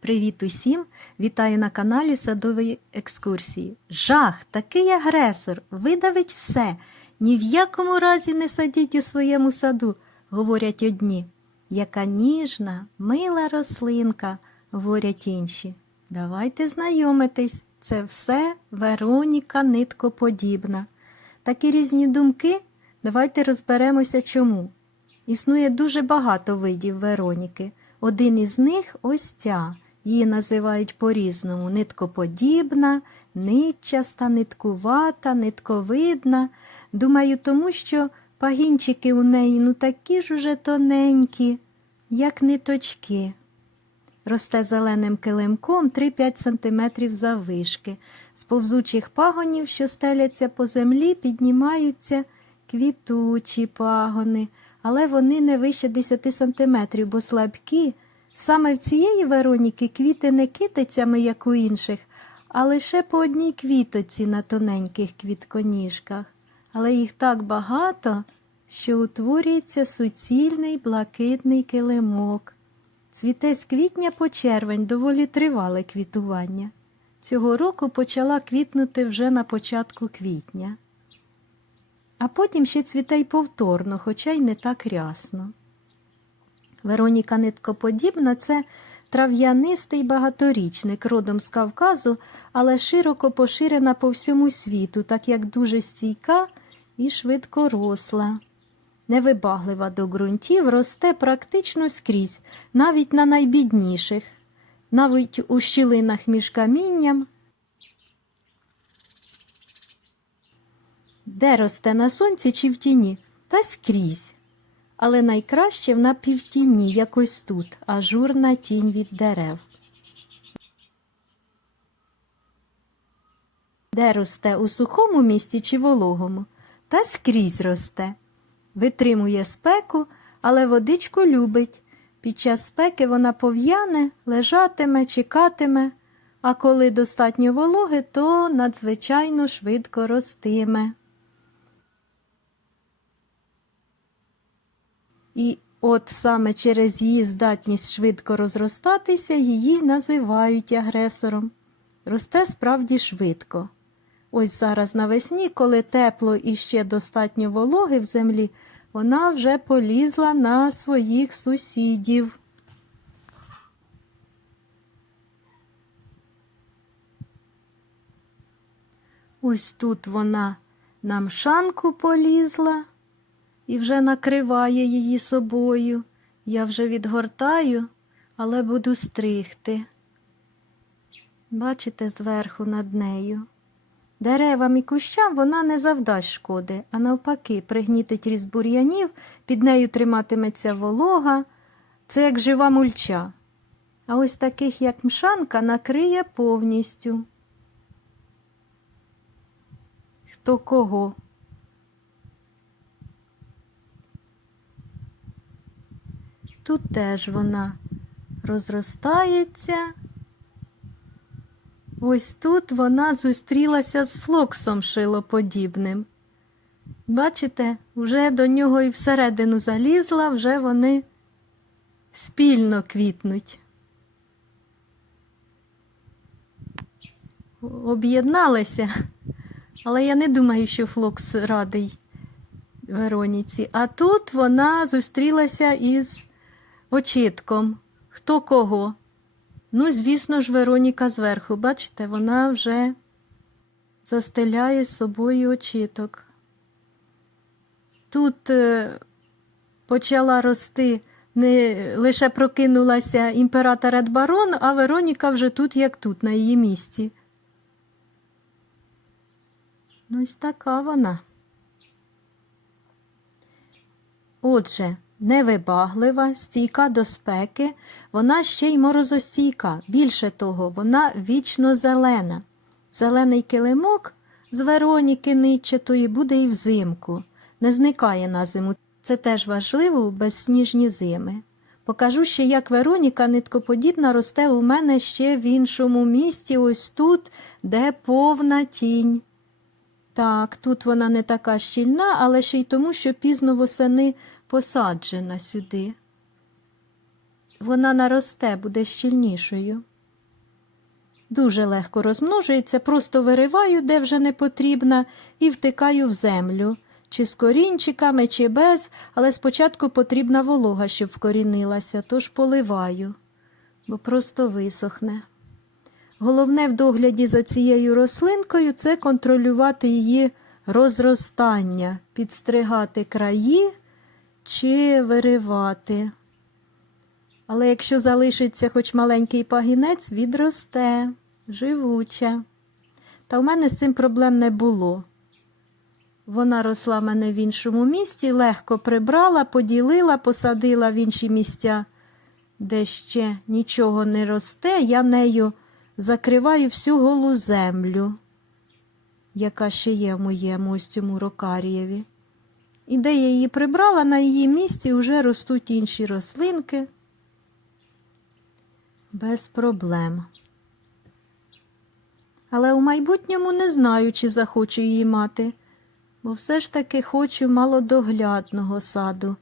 Привіт усім! Вітаю на каналі Садової екскурсії. Жах, такий агресор, видавить все. Ні в якому разі не садіть у своєму саду, говорять одні. Яка ніжна, мила рослинка, говорять інші. Давайте знайомитись, це все Вероніка ниткоподібна. Такі різні думки. Давайте розберемося чому. Існує дуже багато видів Вероніки. Один із них ось ця. Її називають по-різному ниткоподібна, нитчаста, ниткувата, нитковидна. Думаю, тому що пагінчики у неї ну такі ж уже тоненькі, як ниточки. Росте зеленим килимком 3-5 см заввишки. З повзучих пагонів, що стеляться по землі, піднімаються квітучі пагони, але вони не вище 10 см, бо слабкі. Саме в цієї Вероніки квіти не китицями, як у інших, а лише по одній квітоці на тоненьких квітконіжках. Але їх так багато, що утворюється суцільний блакитний килимок. Цвіте з квітня по червень доволі тривале квітування. Цього року почала квітнути вже на початку квітня. А потім ще цвіте й повторно, хоча й не так рясно. Вероніка ниткоподібна це трав'янистий багаторічник родом з Кавказу, але широко поширена по всьому світу, так як дуже стійка і швидко росла. Невибаглива до ґрунтів, росте практично скрізь, навіть на найбідніших, навіть у щілинах між камінням. Де росте на сонці чи в тіні? Та скрізь. Але найкраще в напівтіні, якось тут, ажурна тінь від дерев. Де росте у сухому місті чи вологому? Та скрізь росте. Витримує спеку, але водичку любить. Під час спеки вона пов'яне, лежатиме, чекатиме, а коли достатньо вологи, то надзвичайно швидко ростиме. І от саме через її здатність швидко розростатися її називають агресором. Росте справді швидко. Ось зараз навесні, коли тепло і ще достатньо вологи в землі, вона вже полізла на своїх сусідів. Ось тут вона на мшанку полізла і вже накриває її собою. Я вже відгортаю, але буду стригти. Бачите, зверху над нею. Деревам і кущам вона не завдасть шкоди, а навпаки, пригнітить різ бур'янів, під нею триматиметься волога. Це як жива мульча. А ось таких, як мшанка, накриє повністю. Хто кого? Тут теж вона розростається. Ось тут вона зустрілася з флоксом шилоподібним. Бачите, вже до нього і всередину залізла, вже вони спільно квітнуть. Об'єдналися, але я не думаю, що флокс радий Вероніці. А тут вона зустрілася із очітком. Хто кого? Ну, звісно ж, Вероніка зверху. Бачите, вона вже застеляє з собою очіток. Тут е, почала рости, не лише прокинулася імператор Едбарон, а Вероніка вже тут, як тут, на її місці. Ну, ось така вона. Отже, невибаглива, стійка до спеки, вона ще й морозостійка. Більше того, вона вічно зелена. Зелений килимок з Вероніки Нитчатої буде і взимку. Не зникає на зиму. Це теж важливо у безсніжні зими. Покажу ще, як Вероніка ниткоподібна росте у мене ще в іншому місті, ось тут, де повна тінь. Так, тут вона не така щільна, але ще й тому, що пізно восени посаджена сюди. Вона наросте, буде щільнішою. дуже легко розмножується, просто вириваю, де вже не потрібна, і втикаю в землю. Чи з корінчиками, чи без, але спочатку потрібна волога, щоб вкорінилася, тож поливаю, бо просто висохне. Головне в догляді за цією рослинкою це контролювати її розростання, підстригати краї чи виривати. Але якщо залишиться хоч маленький пагінець, відросте, живуча. Та в мене з цим проблем не було. Вона росла в мене в іншому місті, легко прибрала, поділила, посадила в інші місця, де ще нічого не росте, я нею закриваю всю голу землю, яка ще є в моєму ось цьому рокарієві. І де я її прибрала, на її місці вже ростуть інші рослинки. Без проблем. Але у майбутньому не знаю, чи захочу її мати, бо все ж таки хочу малодоглядного саду,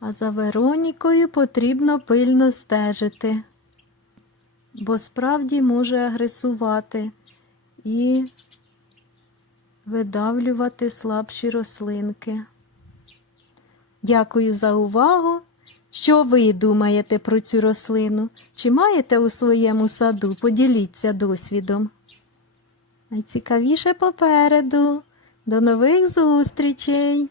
а за Веронікою потрібно пильно стежити, бо справді може агресувати і видавлювати слабші рослинки. Дякую за увагу. Що ви думаєте про цю рослину? Чи маєте у своєму саду? Поділіться досвідом. Найцікавіше попереду. До нових зустрічей!